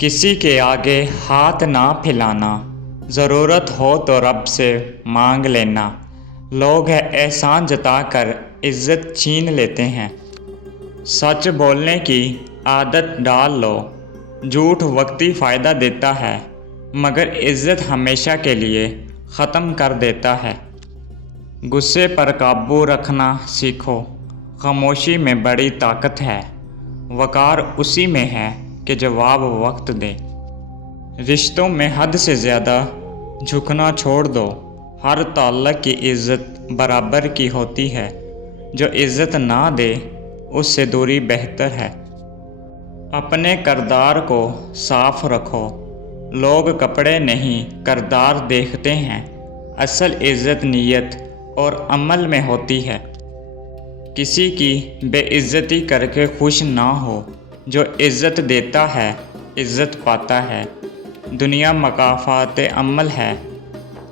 किसी के आगे हाथ ना फैलाना, ज़रूरत हो तो रब से मांग लेना। लोग एहसान जताकर इज़्ज़त छीन लेते हैं। सच बोलने की आदत डाल लो। झूठ वक्ती फ़ायदा देता है, मगर इज़्ज़त हमेशा के लिए ख़त्म कर देता है। गुस्से पर काबू रखना सीखो। खामोशी में बड़ी ताकत है। वक़ार उसी में है कि जवाब वक्त दे। रिश्तों में हद से ज़्यादा झुकना छोड़ दो। हर ताल्लुक़ की इज़्ज़त बराबर की होती है। जो इज़्ज़त ना दे उससे दूरी बेहतर है। अपने किरदार को साफ रखो। लोग कपड़े नहीं किरदार देखते हैं। असल इज़्ज़त नीयत और अमल में होती है। किसी की बेइज्जती करके खुश ना हो। जो इज़्ज़त देता है इज़्ज़त पाता है। दुनिया मकाफ़ात अमल है,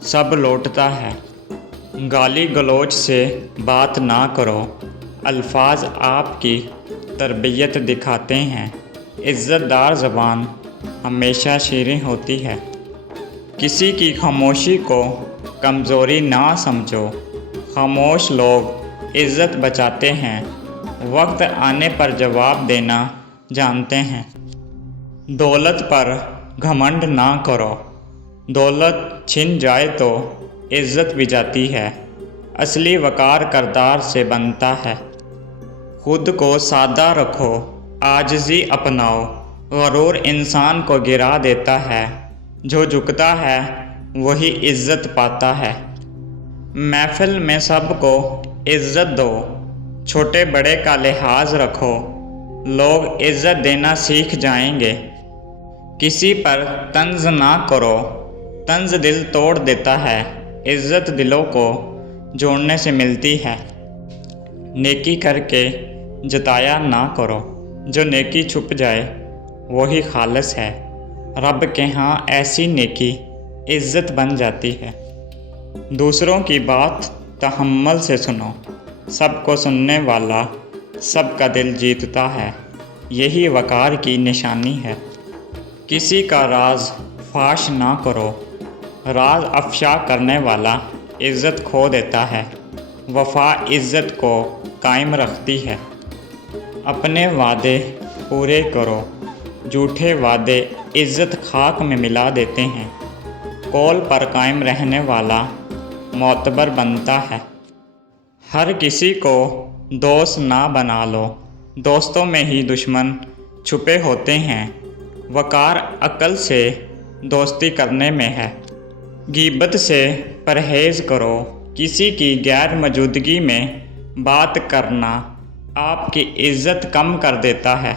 सब लौटता है। गाली गलौज से बात ना करो। अल्फाज आपकी तरबियत दिखाते हैं। इज़्ज़तदार ज़बान हमेशा शीरीं होती है। किसी की खामोशी को कमज़ोरी ना समझो। खामोश लोग इज़्ज़त बचाते हैं। वक्त आने पर जवाब देना जानते हैं। दौलत पर घमंड ना करो। दौलत छिन जाए तो इज़्ज़त भी जाती है। असली वक़ार किरदार से बनता है। खुद को सादा रखो, आजिज़ी अपनाओ। गरूर इंसान को गिरा देता है। जो झुकता है वही इज़्ज़त पाता है। महफ़िल में सबको इज़्ज़त दो। छोटे बड़े का लिहाज रखो। लोग इज़्ज़त देना सीख जाएंगे। किसी पर तंज़ ना करो। तंज़ दिल तोड़ देता है। इज़्ज़त दिलों को जोड़ने से मिलती है। नेकी करके जताया ना करो। जो नेकी छुप जाए वही खालिस है। रब के यहाँ ऐसी नेकी इज़्ज़त बन जाती है। दूसरों की बात तहम्मुल से सुनो। सबको सुनने वाला सबका दिल जीतता है। यही वक़ार की निशानी है। किसी का राज फाश ना करो। राज अफ़शा करने वाला इज़्ज़त खो देता है। वफ़ा इज़्ज़त को कायम रखती है। अपने वादे पूरे करो। झूठे वादे इज़्ज़त खाक में मिला देते हैं। कौल पर कायम रहने वाला मोतबर बनता है। हर किसी को दोस्त ना बना लो। दोस्तों में ही दुश्मन छुपे होते हैं। वक़ार अक्ल से दोस्ती करने में है। गीबत से परहेज़ करो। किसी की गैर मौजूदगी में बात करना आपकी इज़्ज़त कम कर देता है।